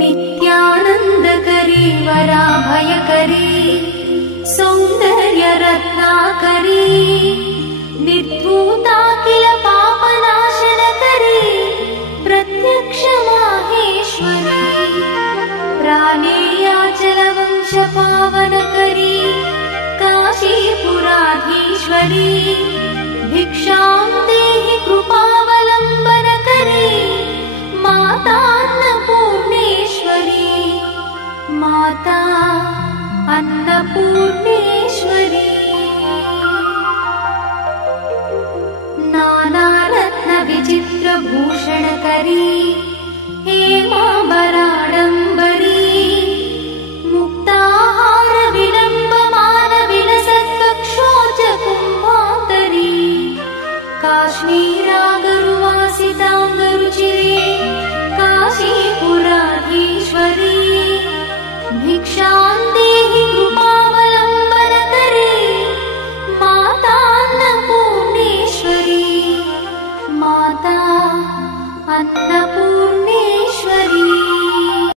नित्यानन्दकरी वराभयकरी सौन्दर्यरत्नाकरी निर्धूताखिल पापनाशनकरी प्रत्यक्ष माहेश्वरी प्राणेयाचलवंशपावनकरी काशीपुराधीश्वरी भिक्षां देहि कृपावलम्बनकरी माता अन्नपूर्णेश्वरी माता अन्नपूर्णेश्वरी नानारत्नविचित्रभूषणकरी हेमाम्बराडम्बरी मुक्ताहारविलम्बमानविलसत्कक्षोजकुम्भान्तरी काश्मीरागरुवासिताङ्गरुचिरे काशीपुराधीश्वरी भिक्षां देहि कृपावलम्बनकरी माता अन्नपूर्णेश्वरी माता अन्नपूर्णेश्वरी।